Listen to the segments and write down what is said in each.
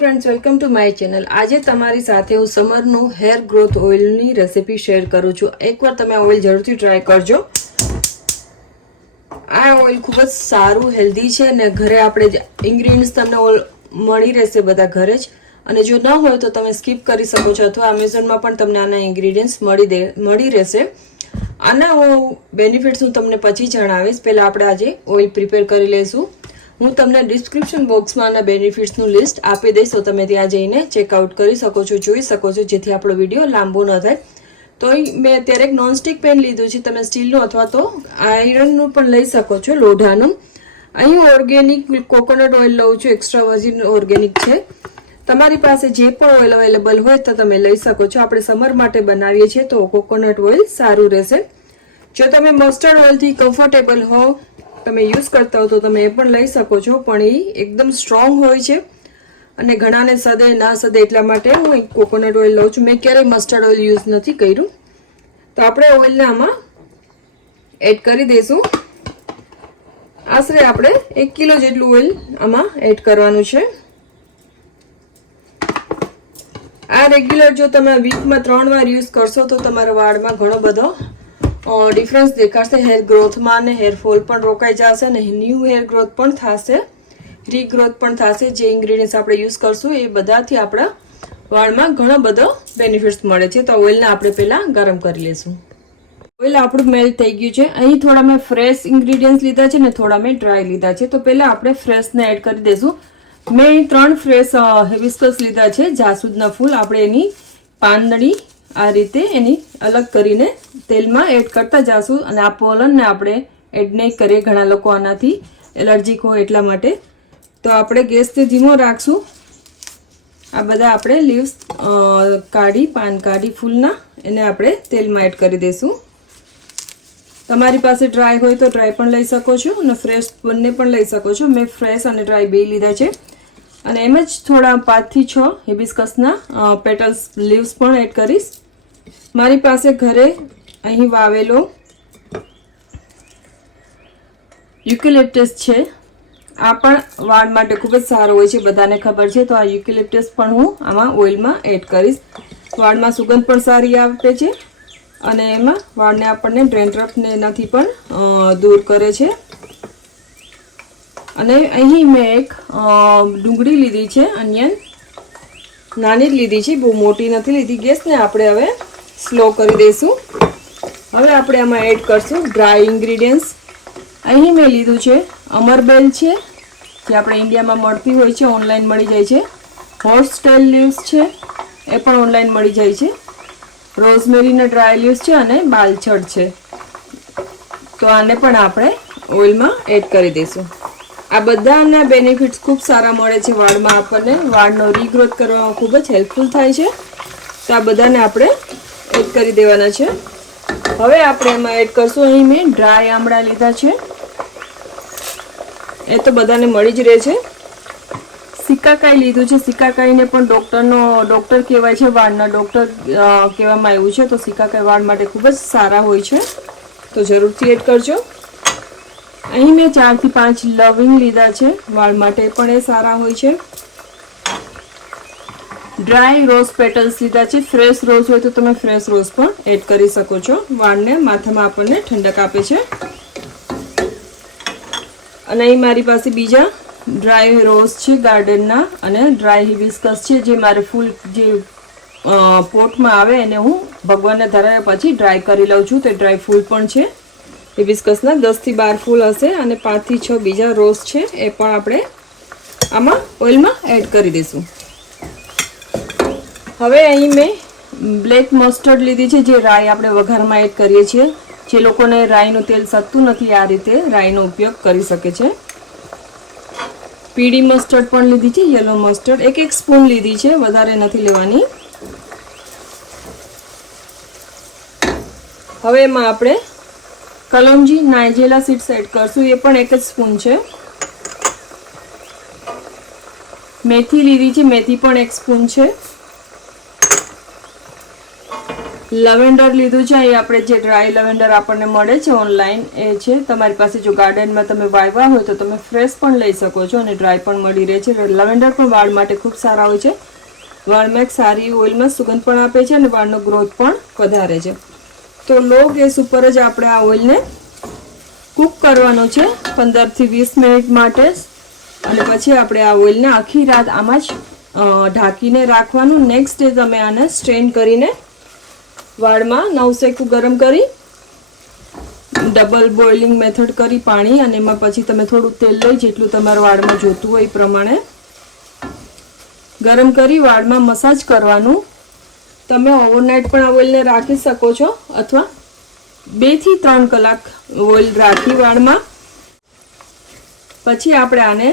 Friends, welcome to my channel. आज तमारी साथे हूँ समरनु हेर ग्रोथ ऑइल नी रेसिपी शेर करूँ छूं। एक बार तमे ऑइल जरूरथी ट्राय करजो। आ ऑइल खूब ज सारू हेल्दी छे ने घरे आपणे इंग्रेडिएंट्स तमने मळी रहेशे बधा घरे ज। अने जो न होय तो तमे स्कीप करी शको छो अथवा अमेझोन मां पण तमने आना इंग्रेडिएंट्स मळी रहेशे। आना बेनिफिट्स हूँ तमने पछी जणावीश। पहेला आपणे आजे ऑइल प्रिपेर करी लेशुं। हूँ तमने डिस्क्रिप्शन बॉक्स में आना बेनिफिट्सનું लिस्ट आपी दईश तो तमे त्यां जईने चेकआउट करी शको छो, जोई शको छो, जेथी आपणो विडियो लांबो न थाय। तो मैं अत्यारे एक नॉनस्टिक पेन लीधुं छे, तमे स्टीलनुं अथवा तो आयरननुं पण लई शको छो, लोढानुं। અહીં ઓર્ગેનિક કોકોનટ ઓઇલ લઉં છું, એક્સ્ટ્રા વર્જિન ઓર્ગેનિક છે। તમારી પાસે જે પણ ઓઇલ અવેલેબલ હોય તો તમે લઈ શકો છો। આપણે સમર માટે બનાવીએ છીએ તો કોકોનટ ઓઇલ સારું રહેશે। જો તમે મસ્ટર્ડ ઓઇલથી કમ્ફર્ટેબલ હો, તમે યુઝ કરતા હો તો તમે એ પણ લઈ શકો છો, પણ એ એકદમ સ્ટ્રોંગ હોય છે અને ઘણાને સદે ના સદે એટલા માટે હું એક કોકોનટ ઓઇલ લઉં છું। મેં ક્યારેય મસ્ટર્ડ ઓઇલ યુઝ નથી કર્યું। તો આપણે ઓઇલને આમાં એડ કરી દઈશું। આશરે આપણે 1 કિલો જેટલું ઓઇલ આમાં એડ કરવાનું છે। આ રેગ્યુલર જો તમે વીકમાં 3 વાર યુઝ કરશો તો તમારા વાળમાં ઘણો બધો डिफरन्स देखाशे। हेर ग्रोथ में ने हेर फॉल पण रोकाई जाशे ने न्यू हेर ग्रोथ पण थाशे, रीग्रोथ पण थाशे। जे इंग्रेडिएंट्स आपणे यूज करशुं ए बधाथी आपणा वाळमां घणो बधो बेनिफिट्स मळे छे। तो ऑइल ने आपणे पहेला गरम करी लेशुं। ऑइल આપણું मेल्ट થઈ ગયું છે। અહીં થોડા મેં ફ્રેશ ઇન્ગ્રેડિયન્ટ્સ લીધા છે ને થોડા મેં ડ્રાય લીધા છે। તો પહેલા આપણે ફ્રેશ ને એડ કરી દેશું। મેં 3 ફ્રેશ હિબિસ્કસ લીધા છે, જાસૂદના ફૂલ। આપણે એની પાંદડી आ रीते एनी अलग करीने तेल में एड करता जाशुं अने आ पोलन ने आपणे एड नहीं करीए। घणा लोको आनाथी एलर्जिक होय एटला माटे तो आपणे गैस ने धीमो राखशुं। आ बधा आपणे लीव्स काढी पान काढी फूलना एने आपणे तेल में एड करी देशुं। तमारी पासे ड्राय होय तो ड्राय पण लई शको छो अने फ्रेश बंने पण लई शको छो। मैं फ्रेश अने ड्राय बे लीधा छे અને એમ જ થોડા 5 થી 6 હિબિસ્કસના પેટલ્સ લીવ્સ પણ એડ કરીશ। મારી પાસે ઘરે અહીં વાવેલો યુકેલિપ્ટસ છે। આ પણ વાળ માટે ખૂબ જ સારો હોય છે, બધાને ખબર છે। તો આ યુકેલિપ્ટસ પણ હું આમાં ઓઇલમાં એડ કરીશ। વાળમાં સુગંધ પણ સારી આવે છે અને એમાં વાળને આપણને ડ્રેન્ડ્રફ ને એનાથી પણ દૂર કરે છે। અને અહીં મેં એક ડુંગળી લીધી છે, અનિયન નાની જ લીધી છે, બહુ મોટી નથી લીધી। ગેસને આપણે હવે સ્લો કરી દઈશું। હવે આપણે આમાં એડ કરશું ડ્રાય ઇન્ગ્રેડિયન્ટ્સ। અહીં મેં લીધું છે અમરબેલ છે, જે આપણે ઇન્ડિયામાં મળતી હોય છે, ઓનલાઈન મળી જાય છે। હોર્સ ટેલ લીવ્સ છે, એ પણ ઓનલાઈન મળી જાય છે। રોઝમેરીના ડ્રાય લીવ્સ છે અને બાલછડ છે। તો આને પણ આપણે ઓઇલમાં એડ કરી દઈશું। આ બધાના બેનિફિટ્સ ખૂબ સારા મળે છે વાળમાં, આપણને વાળનો રીગ્રોથ કરવામાં ખૂબ જ હેલ્પફુલ થાય છે। તો આ બધાને આપણે એડ કરી દેવાના છે। હવે આપણે એમાં એડ કરશું, અહીં મેં ડ્રાય આમળા લીધા છે, એ તો બધાને મળી જ રહે છે। સિકાકાઈ લીધું છે, સિકાકાઈને પણ ડોક્ટર કહેવાય છે, વાળના ડોક્ટર કહેવામાં આવ્યું છે। તો સિકાકાઈ વાળ માટે ખૂબ જ સારા હોય છે, તો જરૂરથી એડ કરજો। અહીં મેં 4 થી 5 લવિંગ લીધા છે, વાળ માટે પણ એ સારા હોય છે। ડ્રાય રોઝ પેટલ્સ લીધા છે, ફ્રેશ રોઝ હોય તો તમે ફ્રેશ રોઝ પણ એડ કરી શકો છો। વાળને માથામાં આપણને ઠંડક આપે છે। અને અહીં મારી પાસે બીજા ડ્રાય રોઝ છે ગાર્ડનના અને ડ્રાય હિબિસ્કસ છે, જે મારે ફૂલ જે પોટમાં આવે એને હું ભગવાનને ધરાવ્યા પછી ડ્રાય કરી લઉં છું। તો ડ્રાય ફૂલ પણ છે હિબિસ્કસના, 10 થી 12 ફૂલ હશે અને 5 થી 6 બીજા રોઝ છે, એ પણ આપણે આમાં ઓઇલમાં એડ કરી દઈશું। હવે અહીં મેં બ્લેક મસ્ટર્ડ લીધી છે, જે રાઈ આપણે વઘારમાં એડ કરીએ છીએ। જે લોકોને રાઈનું તેલ સતતું નથી, આ રીતે રાઈનો ઉપયોગ કરી શકે છે। પીળી મસ્ટર્ડ પણ લીધી છે, યલો મસ્ટર્ડ 1 સ્પૂન લીધી છે, વધારે નથી લેવાની। હવે એમાં આપણે કલોંજી નાઇજેલા સીડ્સ એડ કરશું, એ પણ 1 જ સ્પૂન છે। મેથી લીધી છે, મેથી પણ 1 સ્પૂન છે। લવેન્ડર લીધું છે. એ આપણે જે ડ્રાય લવેન્ડર આપણને મળે છે ઓનલાઈન એ છે. તમારી પાસે જો ગાર્ડનમાં તમે વાવ્યા હોય તો તમે ફ્રેશ પણ લઈ શકો છો અને ડ્રાય પણ મળી રહે છે. લવેન્ડર પણ વાળ માટે ખૂબ સારા હોય છે. વાળમાં એક સારી ઓઇલમાં સુગંધ પણ આપે છે અને વાળનો ગ્રોથ પણ વધારે છે. તો લો ગેસ ઉપર જ આપણે આ ઓઇલને કૂક કરવાનું છે 15 થી 20 મિનિટ માટે અને પછી આપણે આ ઓઇલને આખી રાત આમાં જ ઢાંકીને રાખવાનું. નેક્સ્ટ ડે તમે આને સ્ટ્રેન કરીને વાળમાં નવસેકું ગરમ કરી ડબલ બોઇલિંગ મેથડ કરી પાણી અને એમાં પછી તમે થોડું તેલ લઈ જેટલું તમારા વાળમાં જોતું હોય એ પ્રમાણે ગરમ કરી વાળમાં મસાજ કરવાનું. તમે ઓવરનાઇટ પણ આ ઓઇલને રાખી શકો છો અથવા 2 થી 3 કલાક ઓઇલ રાખી વાળમાં. પછી આપણે આને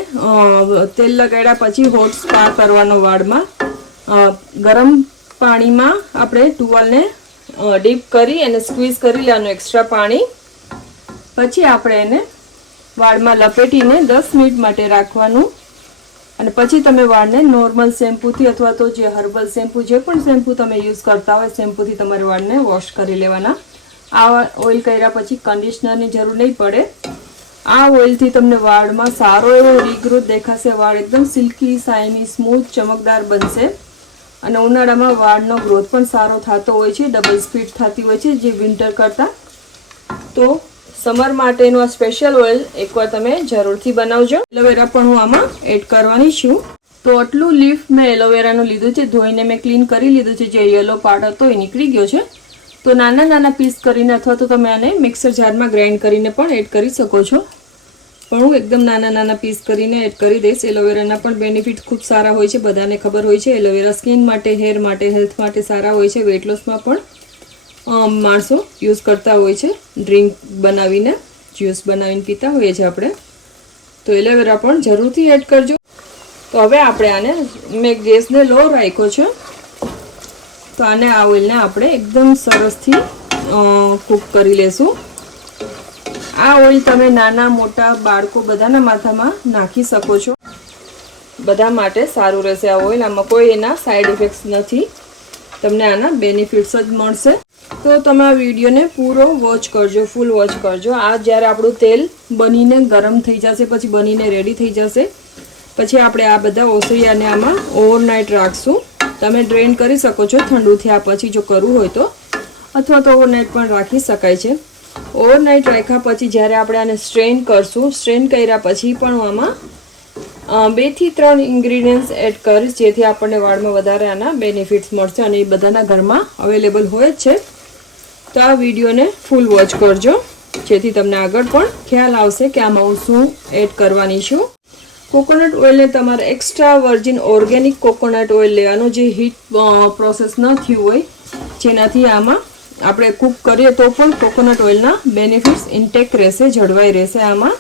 તેલ લગાડ્યા પછી હોટ સ્પા કરવાનો વાળમાં. ગરમ પાણીમાં આપણે ટુવાલને ડીપ કરી અને સ્ક્વીઝ કરી લેવાનું એક્સ્ટ્રા પાણી. પછી આપણે એને વાળમાં લપેટીને 10 મિનિટ માટે રાખવાનું અને પછી તમે વાળને નોર્મલ શેમ્પૂથી અથવા તો જે હર્બલ શેમ્પૂ જે પણ શેમ્પૂ તમે યુઝ કરતા હોય શેમ્પૂથી તમારે વાળને વોશ કરી લેવાના. આ ઓઇલ કર્યા પછી કન્ડિશનરની જરૂર નહીં પડે. આ ઓઇલથી તમને વાળમાં સારો એવો રીગ્રોથ દેખાશે. વાળ એકદમ સિલ્કી શાઇની સ્મૂથ ચમકદાર બનશે અને ઉનાળામાં વાળનો ગ્રોથ પણ સારો થતો હોય છે. ડબલ સ્પીડ થતી હોય છે જે વિન્ટર કરતાં. તો સમર માટેનું આ સ્પેશિયલ ઓઇલ એકવાર તમે જરૂરથી બનાવજો. એલોવેરા પણ હું આમાં એડ કરવાની છું. તો આટલું લીફ મેં એલોવેરાનું લીધું છે. ધોઈને મેં ક્લીન કરી લીધું છે. જે યલો પાર્ટ હતો એ નીકળી ગયો છે. તો નાના નાના પીસ કરીને અથવા તો તમે આને મિક્સર જારમાં ગ્રાઇન્ડ કરીને પણ એડ કરી શકો છો. પણ હું એકદમ નાના નાના પીસ કરીને એડ કરી દઈશ. એલોવેરાના પણ બેનિફિટ ખૂબ સારા હોય છે. બધાને ખબર હોય છે એલોવેરા સ્કિન માટે, હેર માટે, હેલ્થ માટે સારા હોય છે. વેટ લોસમાં પણ માણસો યુઝ કરતા હોય છે. ડ્રિંક બનાવીને જ્યુસ બનાવીને પીતા હોઈએ છીએ આપણે. તો એલોવેરા પણ જરૂરથી એડ કરજો. તો હવે આપણે આને મેં ગેસને લો રાખ્યો છે. તો આને આ ઓઇલને આપણે એકદમ સરસથી કૂક કરી લેશું. આ ઓઇલ તમે નાના મોટા બાળકો બધાના માથામાં નાખી શકો છો. બધા માટે સારું રહેશે આ ઓઇલ. આમાં કોઈ એના સાઈડ ઇફેક્ટ્સ નથી. તમને આના બેનિફિટ્સ જ મળશે. તો તમે આ વિડીયોને પૂરો વોચ કરજો, ફૂલ વોચ કરજો. આ જ્યારે આપણું તેલ બનીને ગરમ થઈ જશે પછી બનીને રેડી થઈ જશે પછી આપણે આ બધા ઓસરિયાને આમાં ઓવરનાઇટ રાખશું. તમે ડ્રેન કરી શકો છો ઠંડુ થયા પછી જો કરવું હોય તો, અથવા તો ઓવરનાઇટ પણ રાખી શકાય છે. ઓવરનાઇટ રાખ્યા પછી જ્યારે આપણે આને સ્ટ્રેન કરશું, સ્ટ્રેન કર્યા પછી પણ આમાં 2 થી 3 ઇન્ગ્રીડિયન્ટ્સ એડ કરીશ જેથી આપણને વાળમાં વધારે આના બેનિફિટ્સ મળશે અને એ બધાના ઘરમાં અવેલેબલ હોય જ છે. તો આ વિડીયોને ફૂલ વોચ કરજો જેથી તમને આગળ પણ ખ્યાલ આવશે કે આમાં હું શું એડ કરવાની છું. કોકોનટ ઓઇલને તમારે extra virgin organic coconut oil લેવાનું જે હીટ પ્રોસેસ ન થયું હોય, જેનાથી આમાં આપણે કૂક કરીએ તો પણ કોકોનટ ઓઇલના બેનિફિટ્સ ઇન્ટેક રહેશે, જળવાઈ રહેશે આમાં.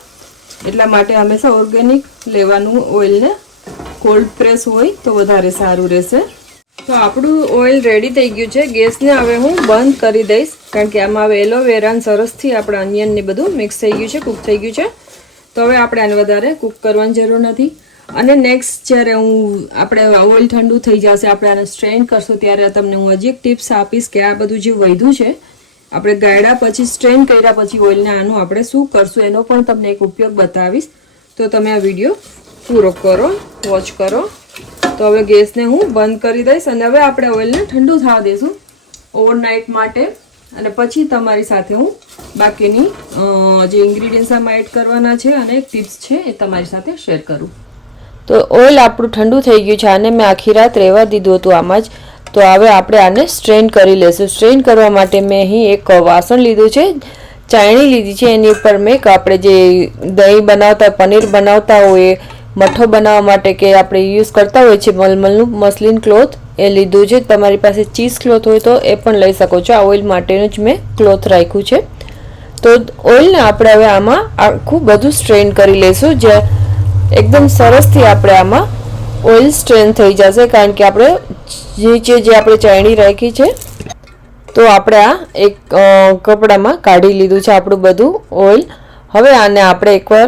એટલા માટે હંમેશા ઓર્ગેનિક લેવાનું ઓઇલને. કોલ્ડ પ્રેસ હોય તો વધારે સારું રહેશે. તો આપણું ઓઇલ રેડી થઈ ગયું છે. ગેસને હવે હું બંધ કરી દઈશ કારણ કે આમાં હવે એલોવેરા સરસથી આપણા અનિયન ને બધું મિક્સ થઈ ગયું છે, કૂક થઈ ગયું છે. તો હવે આપણે આને વધારે કૂક કરવાની જરૂર નથી. અને નેક્સ્ટ જ્યારે આપણે ઓઇલ ઠંડુ થઈ જશે, આપણે આને સ્ટ્રેન કરશું ત્યારે તમને હું હજી એક ટિપ્સ આપીશ કે આ બધું જે વધ્યું છે આપણે ગાળ્યા પછી સ્ટ્રેન કર્યા પછી ઓઇલને આનું આપણે શું કરશું એનો પણ તમને એક ઉપયોગ બતાવીશ. તો તમે આ વિડીયો પૂરો કરો, વોચ કરો. તો હવે ગેસને હું બંધ કરી દઈશ અને હવે આપણે ઓઇલને ઠંડુ થવા દઈશું ઓવરનાઇટ માટે. અને પછી તમારી સાથે હું બાકીની જે ઇન્ગ્રીડિયન્ટ્સ આમાં એડ કરવાના છે અને એક ટિપ્સ છે એ તમારી સાથે શેર કરું. તો ઓઇલ આપણું ઠંડુ થઈ ગયું છે. આને મેં આખી રાત રહેવા દીધું હતું આમાં જ. તો હવે આપણે આને સ્ટ્રેન કરી લેશું. સ્ટ્રેન કરવા માટે મેં અહીં એક વાસણ લીધું છે, ચાયણી લીધી છે. એની ઉપર મેં આપણે જે દહીં બનાવતા, પનીર બનાવતા હોય, મઠો બનાવવા માટે કે આપણે યુઝ કરતા હોય છે મલમલનું મસલિન ક્લોથ એ લીધું છે. તમારી પાસે ચીઝ ક્લોથ હોય તો એ પણ લઈ શકો છો. આ ઓઇલ માટેનું જ મેં ક્લોથ રાખ્યું છે. તો ઓઇલને આપણે હવે આમાં આખું બધું સ્ટ્રેન કરી લઈશું. જે એકદમ સરસથી આપણે આમાં ઓઇલ સ્ટ્રેન થઈ જશે કારણ કે આપણે જે આપણે ચાયણી રાખી છે. તો આપણે આ એક કપડામાં કાઢી લીધું છે આપણું બધું ઓઇલ. હવે આને આપણે એકવાર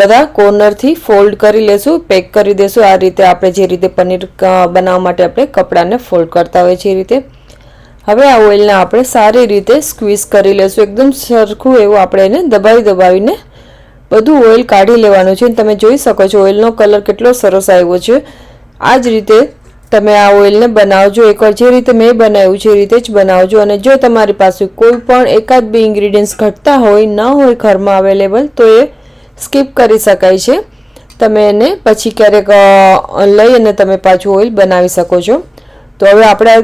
બધા કોર્નરથી ફોલ્ડ કરી લેશું, પેક કરી દેશું. આ રીતે આપણે જે રીતે પનીર બનાવવા માટે આપણે કપડાને ફોલ્ડ કરતા હોય છે એ રીતે. હવે આ ઓઇલને આપણે સારી રીતે સ્ક્વીઝ કરી લેશું. એકદમ સરખું એવું આપણે એને દબાવીને બધું ઓઇલ કાઢી લેવાનું છે. તમે જોઈ શકો છો ઓઇલનો કલર કેટલો સરસ આવ્યો છે. આ જ રીતે તમે આ ઓઇલને બનાવજો. એકવાર જે રીતે મેં બનાવ્યું છે એ રીતે જ બનાવજો. અને જો તમારી પાસે કોઈ પણ એકાદ બે ઇન્ગ્રીડિયન્ટ્સ ઘટતા હોય ન હોય ઘરમાં અવેલેબલ તો એ સ્કીપ કરી શકાય છે. તમે એને પછી ક્યારેક લઈ અને તમે પાછું ઓઇલ બનાવી શકો છો. તો હવે આપણે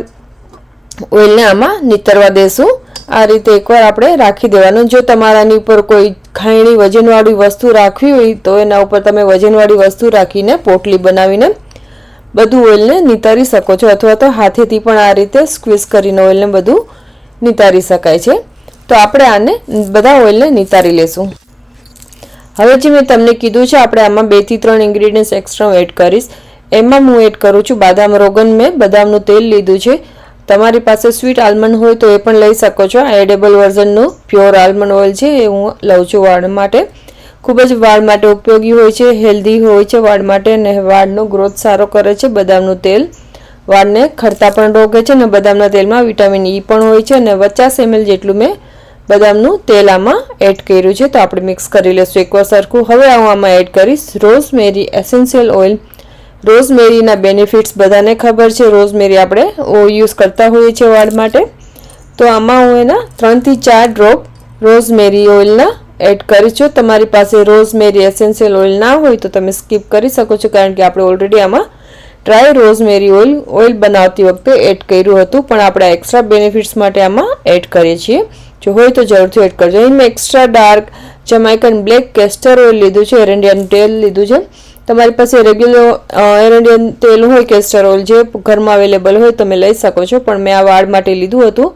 ઓઇલને આમાં નીતરવા દેશું. આ રીતે એકવાર આપણે રાખી દેવાનું. જો તમારાની ઉપર કોઈ ખાયણી વજનવાળી વસ્તુ રાખવી હોય તો એના ઉપર તમે વજનવાળી વસ્તુ રાખીને પોટલી બનાવીને બધું ઓઇલને નીતારી શકો છો, અથવા તો હાથેથી પણ આ રીતે સ્ક્વીઝ કરીને ઓઇલને બધું નીતારી શકાય છે. તો આપણે આને બધા ઓઇલને નીતારી લેશું. હવે જે મેં તમને કીધું છે આપણે આમાં 2 થી 3 ઇન્ગ્રીડિયન્ટ્સ એક્સ્ટ્રા એડ કરીશ. એમાં હું એડ કરું છું બદામ રોગન. મેં બદામનું તેલ લીધું છે. તમારી પાસે સ્વીટ આલમંડ હોય તો એ પણ લઈ શકો છો. એડેબલ વર્ઝનનું પ્યોર આલમંડ ઓઇલ છે એ હું લઉં છું વાળ માટે. ખૂબ જ વાળ માટે ઉપયોગી હોય છે, હેલ્ધી હોય છે વાળ માટે અને વાળનો ગ્રોથ સારો કરે છે. બદામનું તેલ વાળને ખરતા પણ રોકે છે અને બદામના તેલમાં વિટામિન ઈ પણ હોય છે. અને 50 ml જેટલું મેં બદામનું તેલ આમાં એડ કર્યું છે. તો આપણે મિક્સ કરી લઈશું એકવાર સરખું. હવે હું આમાં એડ કરીશ રોઝમેરી એસેન્શિયલ ઓઇલ. રોઝમેરીના બેનિફિટ્સ બધાને ખબર છે. રોઝમેરી આપણે યુઝ કરતા હોઈએ છીએ વાળ માટે. તો આમાં હું એના 3 થી 4 ડ્રોપ રોઝમેરી ઓઇલના એડ કરીશ. જો તમારી પાસે રોઝમેરી એસેન્શિયલ ઓઇલ ના હોય તો તમે સ્કીપ કરી શકો છો, કારણ કે આપણે ઓલરેડી આમાં ડ્રાય રોઝમેરી ઓઇલ બનાવતી વખતે એડ કર્યું હતું, પણ આપણે એક્સ્ટ્રા બેનિફિટ્સ માટે આમાં એડ કરીએ છીએ. જો હોય તો જરૂરથી એડ કરજો. અહીં મેં extra dark Jamaican black castor oil લીધું છે, એરંડિયન તેલ લીધું છે. તમારી પાસે રેગ્યુલર એરંડિયન તેલ હોય, કેસ્ટર ઓઇલ જે ઘરમાં અવેલેબલ હોય તમે લઈ શકો છો, પણ મેં આ વાળ માટે લીધું હતું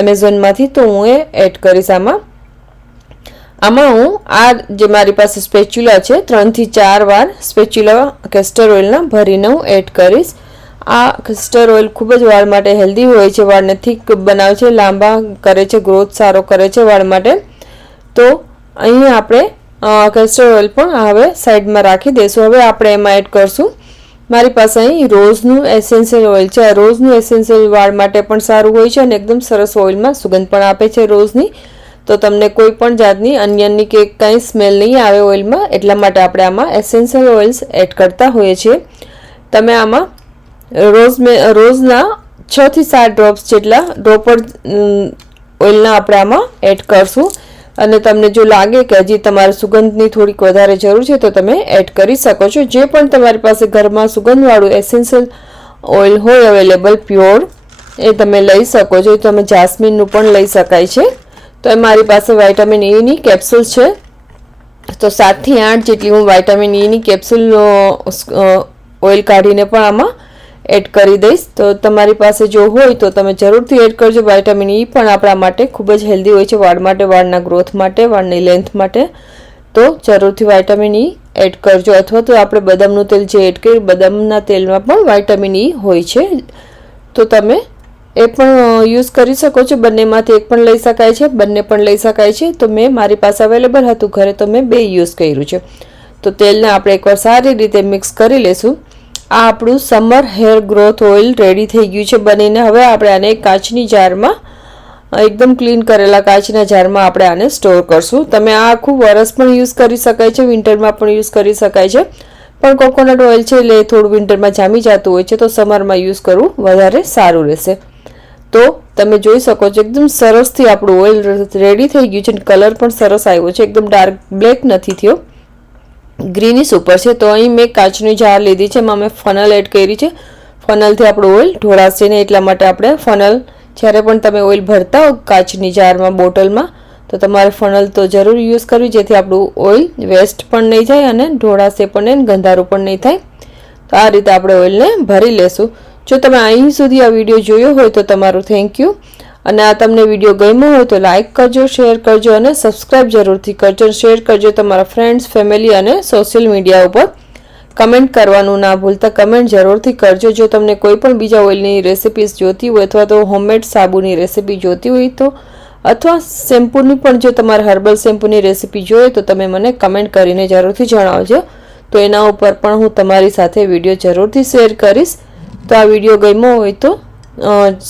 એમેઝોનમાંથી, તો હું એ એડ કરીશ આમાં. હું આ જે મારી પાસે સ્પેચ્યુલા છે 3 થી 4 વાર સ્પેચ્યુલા કેસ્ટર ઓઇલના ભરીને હું એડ કરીશ. આ કેસ્ટર ઓઇલ ખૂબ જ વાળ માટે હેલ્ધી હોય છે, વાળને થીક બનાવે છે, લાંબા કરે છે, ગ્રોથ સારો કરે છે વાળ માટે. તો અહીં આપણે કેસ્ટર ઓઇલ પણ હવે સાઈડમાં રાખી દઈશું. હવે આપણે એમાં એડ કરશું મારી પાસે અહીં રોઝનું એસેન્શિયલ ઓઇલ છે. આ રોઝનું એસેન્શિયલ વાળ માટે પણ સારું હોય છે અને એકદમ સરસ ઓઇલમાં સુગંધ પણ આપે છે રોઝની. તો તમને કોઈ પણ જાતની અન્યની કે કંઈ સ્મેલ નહીં આવે ઓઇલમાં, એટલા માટે આપણે આમાં એસેન્શિયલ ઓઇલ્સ એડ કરતા હોઈએ છીએ. તમે આમાં રોઝના 6 થી 7 ડ્રોપ્સ જેટલા ડ્રોપર ઓઇલના આપણે આમાં એડ કરશું. અને તમને જો લાગે કે હજી તમારે સુગંધની થોડીક વધારે જરૂર છે તો તમે એડ કરી શકો છો. જે પણ તમારી પાસે ઘરમાં સુગંધવાળું એસેન્શિયલ ઓઇલ હોય અવેલેબલ પ્યોર, એ તમે લઈ શકો છો. તમે જાસ્મીનનું પણ લઈ શકાય છે. તો એ મારી પાસે વિટામિન ઈની કેપ્સ્યુલ છે, તો 7 થી 8 જેટલી હું વિટામિન ઈની કેપ્સ્યુલ ઓઇલ કાઢીને પણ આમાં એડ કરી દઈશ. તો તમારી પાસે જો હોય તો તમે જરૂરથી એડ કરજો. વિટામિન ઈ પણ આપણા માટે ખૂબ જ હેલ્ધી હોય છે વાળ માટે, વાળના ગ્રોથ માટે, વાળની લેન્થ માટે. તો જરૂરથી વિટામિન ઈ એડ કરજો. અથવા તો આપણે બદામનું તેલ જે એડ કર્યું, બદામના તેલમાં પણ વિટામિન ઈ હોય છે, તો તમે એ પણ યુઝ કરી શકો છો. બંનેમાંથી એક પણ લઈ શકાય છે, બંને પણ લઈ શકાય છે. તો મેં મારી પાસે અવેલેબલ હતું ઘરે તો મેં 2 યુઝ કર્યું છે. તો તેલને આપણે એકવાર સારી રીતે મિક્સ કરી લેશું. આ આપણું summer hair growth oil ready થઈ ગયું છે બનીને. હવે આપણે આને કાચની જારમાં, એકદમ ક્લીન કરેલા કાચના જારમાં આપણે આને સ્ટોર કરશું. તમે આ આખું વરસ પણ યુઝ કરી શકાય છે, વિન્ટરમાં પણ યુઝ કરી શકાય છે. પણ કોકોનટ ઓઇલ છે એટલે થોડું વિન્ટરમાં જામી જતું હોય છે, તો સમરમાં યુઝ કરવું વધારે સારું રહેશે. તો તમે જોઈ શકો છો એકદમ સરસથી આપણું ઓઇલ રેડી થઈ ગયું છે. કલર પણ સરસ આવ્યો છે, એકદમ ડાર્ક બ્લેક નથી થયો, ગ્રીનિશ ઉપર છે. તો અહીં મેં કાચની જાર લીધી છે, એમાં મેં ફનલ એડ કરી છે. ફનલથી આપણું ઓઇલ ઢોળાશે ને, એટલા માટે આપણે ફનલ, જ્યારે પણ તમે ઓઇલ ભરતા હો કાચની જારમાં, બોટલમાં, તો તમારે ફનલ તો જરૂર યુઝ કરવી, જેથી આપણું ઓઇલ વેસ્ટ પણ નહીં થાય અને ઢોળાશે પણ નહીં, ગંધારું પણ નહીં થાય. તો આ રીતે આપણે ઓઇલને ભરી લેશું. જો તમે અહીં સુધી આ વિડીયો જોયો હોય તો તમારું થેન્ક યુ. અને આ તમને વિડીયો ગમ્યો હોય તો લાઇક કરજો, શેર કરજો અને સબસ્ક્રાઈબ જરૂરથી કરજો. શેર કરજો તમારા ફ્રેન્ડ્સ, ફેમિલી અને સોશિયલ મીડિયા ઉપર. કમેન્ટ કરવાનું ના ભૂલતા, કમેન્ટ જરૂરથી કરજો. જો તમને કોઈ પણ બીજા ઓઇલની રેસિપીઝ જોતી હોય, અથવા તો હોમમેડ સાબુની રેસિપી જોતી હોય તો, અથવા શેમ્પૂની પણ જો તમારે હર્બલ શેમ્પૂની રેસિપી જોઈએ તો તમે મને કમેન્ટ કરીને જરૂરથી જણાવજો. તો એના ઉપર પણ હું તમારી સાથે વિડીયો જરૂરથી શેર કરીશ. તો આ વિડીયો ગમ્યો હોય તો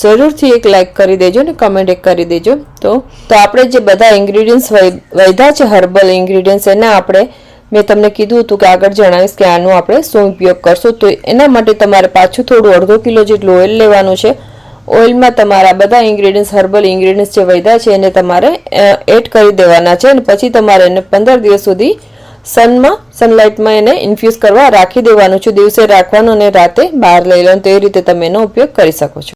જરૂરથી એક લાઈક કરી દેજો ને કમેન્ટ એક કરી દેજો. તો આપણે જે બધા ઇન્ગ્રીડિયન્ટ્સ વધ્યા છે હર્બલ ઇન્ગ્રીડિયન્ટ્સ એના આપણે મેં તમને કીધું હતું કે આગળ જણાવીશ કે આનો આપણે શું ઉપયોગ કરશું. તો એના માટે તમારે પાછું થોડું અડધો કિલો જેટલું ઓઇલ લેવાનું છે. ઓઇલમાં તમારા બધા ઇન્ગ્રીડિયન્ટ્સ હર્બલ ઇન્ગ્રીડિયન્ટ્સ જે વધ્યા છે એને તમારે એડ કરી દેવાના છે અને પછી તમારે એને 15 દિવસ સુધી સનલાઇટમાં એને ઇન્ફ્યુઝ કરવા રાખી દેવાનું છે. દિવસે રાખવાનું અને રાતે બહાર લઈ લેવાનું. તો એ રીતે તમે એનો ઉપયોગ કરી શકો છો.